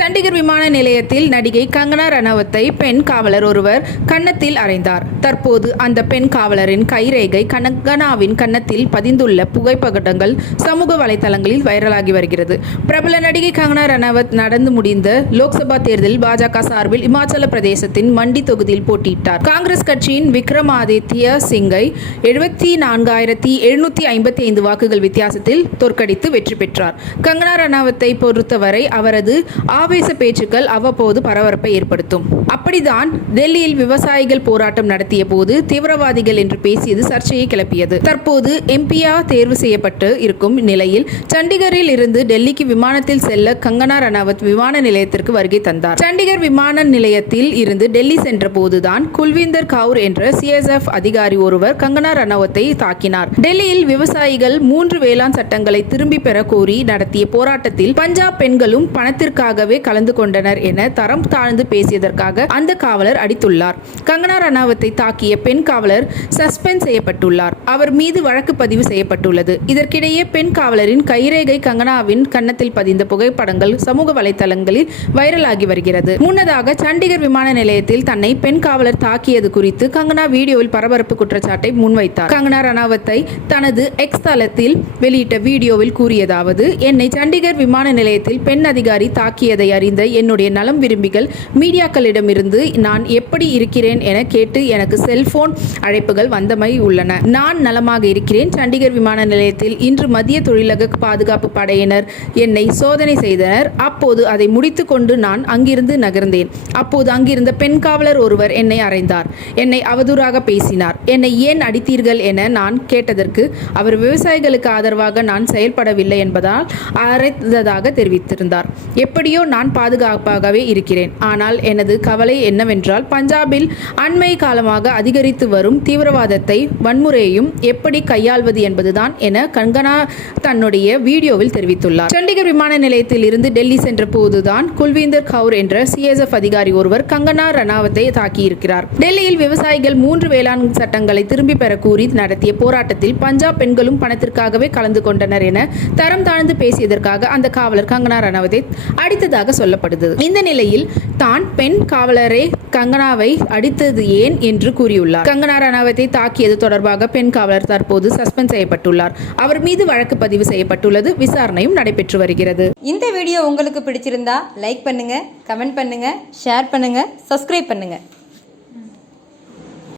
சண்டிகர் விமான நிலையத்தில் நடிகை கங்கனா ரணவத்தை பெண் காவலர் ஒருவர் கன்னத்தில் அறைந்தார். தற்போது அந்த பெண் காவலரின் கைரேகை கங்கனாவின் கன்னத்தில் பதிந்துள்ள புகைப்படங்கள் சமூக வலைதளங்களில் வைரலாகி வருகிறது. பிரபல நடிகை கங்கனா ரணவத் நடந்து முடிந்த லோக்சபா தேர்தலில் பாஜக சார்பில் இமாச்சல பிரதேசத்தின் மண்டி தொகுதியில் போட்டியிட்டார். காங்கிரஸ் கட்சியின் விக்ரமாதித்ய சிங்கை எழுபத்தி நான்காயிரத்தி எழுநூத்தி ஐம்பத்தி ஐந்து வாக்குகள் வித்தியாசத்தில் தோற்கடித்து வெற்றி பெற்றார். கங்கனா ரணாவத்தை பொறுத்தவரை அவரது ஆவேச பேச்சுக்கள் அவ்வப்போது பரபரப்பை ஏற்படுத்தும். அப்படிதான் டெல்லியில் விவசாயிகள் போராட்டம் நடத்திய போது தீவிரவாதிகள் என்று பேசியது சர்ச்சையை கிளப்பியது. தற்போது எம்பியா தேர்வு செய்யப்பட்டு இருக்கும் நிலையில் சண்டிகரில் இருந்து டெல்லிக்கு விமானத்தில் செல்ல கங்கனா ரணாவத் விமான நிலையத்திற்கு வருகை தந்தார். சண்டிகர் விமான நிலையத்தில் இருந்து டெல்லி சென்ற போதுதான் குல்விந்தர் கவுர் என்ற சிஎஸ்எஃப் அதிகாரி ஒருவர் கங்கனா ரணாவத்தை தாக்கினார். டெல்லியில் விவசாயிகள் மூன்று வேளாண் சட்டங்களை திரும்பி பெற கோரி நடத்திய போராட்டத்தில் பஞ்சாப் பெண்களும் பணத்திற்காகவே கலந்து கொண்டனர் என தரம் தாழ்ந்து பேசியதற்காக அந்த காவலர் அடித்துள்ளார். கங்கனா ரணாவத்தை தாக்கிய பெண் காவலர் சஸ்பெண்ட் செய்யப்பட்டுள்ளார். அவர் மீது வழக்கு பதிவு செய்யப்பட்டுள்ளது. இதற்கிடையே பெண் காவலரின் கைரேகை கங்கனாவின் கன்னத்தில் பதிந்த புகைப்படங்கள் சமூக வலைதளங்களில் வைரலாகி வருகிறது. முன்னதாக சண்டிகர் விமான நிலையத்தில் தன்னை பெண் காவலர் தாக்கியது குறித்து கங்கனா வீடியோவில் பரபரப்பு குற்றச்சாட்டை முன்வைத்தார். கங்கனா ரணாவத்தை தனது எக்ஸ் தளத்தில் வெளியிட்ட வீடியோவில் கூறியதாவது என்னை சண்டிகர் விமான நிலையத்தில் பெண் அதிகாரி தாக்கியதை அறிந்த என்னுடைய நலம் விரும்பிகள் மீடியாக்களிடமிருந்து நான் எப்படி இருக்கிறேன் என கேட்டு எனக்கு செல்போன் அழைப்புகள் வந்தமை உள்ளன. நான் நலமாக இருக்கிறேன். சண்டிகர் விமான நிலையத்தில் இன்று மத்திய தொழிலக பாதுகாப்பு படையினர் என்னை சோதனை செய்தனர். அப்போது அதை முடித்துக்கொண்டு நான் அங்கிருந்து நகர்ந்தேன். அப்போது அங்கிருந்த பெண் காவலர் ஒருவர் என்னை அறைந்தார். என்னை அவதூறாக பேசினார். என்னை ஏன் அடித்தீர்கள்? என நான் கேட்டதற்கு அவர் விவசாயிகளுக்கு ஆதரவாக நான் செயல்படவில்லை என்பதால் அரைத்ததாக தெரிவித்திருந்தார். எப்படியோ நான் பாதுகாப்பாகவே இருக்கிறேன். ஆனால் எனது கவலை என்னவென்றால் பஞ்சாபில் அண்மை காலமாக அதிகரித்து வரும் தீவிரவாதத்தை வன்முறையையும் எப்படி கையாள்வது என்பதுதான் என கங்கனா தன்னுடைய வீடியோவில் தெரிவித்துள்ளார். சண்டிகர் விமான நிலையத்தில் இருந்து டெல்லி சென்ற போதுதான் குல்வீந்தர் கவுர் என்ற சிஎஸ்எஃப் அதிகாரி ஒருவர் கங்கனா ரணாவத்தை தாக்கியிருக்கிறார். டெல்லியில் விவசாயிகள் மூன்று வேளாண் சட்டங்களை திரும்பி பெற கூறி நடத்திய போராட்டத்தில் பஞ்சாப் பெண்களும் பணத்திற்காகவே கலந்து கொண்டனர் என தரம் தாழ்ந்து பேசியதற்காக அந்த காவலர் கங்கனா ரணாவத்தை அடித்ததாக சொல்லப்படுது இந்த நிலையில் தான் பெண் காவலரை கங்கனாவை அடித்தது ஏன் என்று கூறியுள்ளார். கங்கனா ரணாவத்தை தாக்கியது தொடர்பாக பெண் காவலர் தற்போது சஸ்பெண்ட் செய்யப்பட்டுள்ளார். அவர் மீது வழக்கு பதிவு செய்யப்பட்டுள்ளது. விசாரணையும் நடைபெற்று வருகிறது. இந்த வீடியோ உங்களுக்கு பிடிச்சிருந்தா லைக் பண்ணுங்க கமெண்ட் பண்ணுங்க ஷேர் பண்ணுங்க சப்ஸ்கிரைப் பண்ணுங்க.